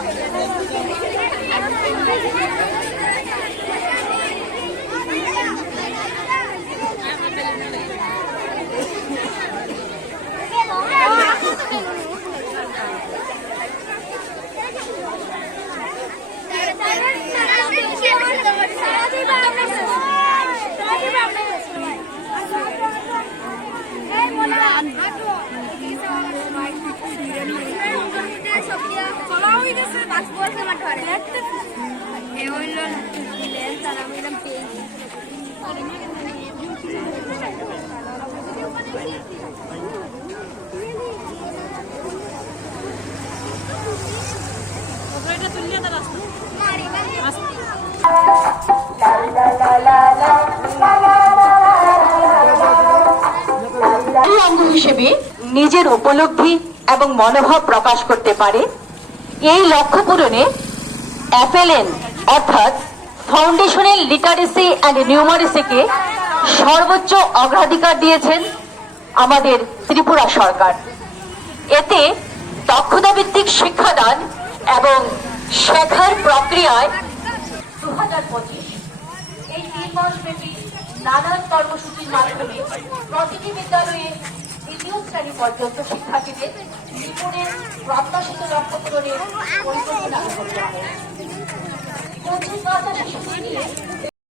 এই অঙ্গ হিসেবে নিজের উপলব্ধি এবং মনোভাব প্রকাশ করতে পারে। এই লক্ষ্য পূরণে অ্যাপেলেন অর্থাৎ ফাউন্ডেশনের লিটারেসি অ্যান্ড নিউমারেসিকে সর্বোচ্চ অগ্রাধিকার দিয়েছেন আমাদের ত্রিপুরা সরকার। এতে দক্ষতা ভিত্তিক শিক্ষাদান এবং শেখার প্রক্রিয়ায় দু হাজার পঁচিশ এই তিন মাসব্যাপী নানান কর্মসূচির মাধ্যমে প্রতিটি বিদ্যালয়ে দ্বিতীয় শ্রেণি পর্যন্ত শিক্ষার্থীদের জীবনের প্রত্যাশিত লক্ষ্য পূরণে পরিকল্পনা নিয়ে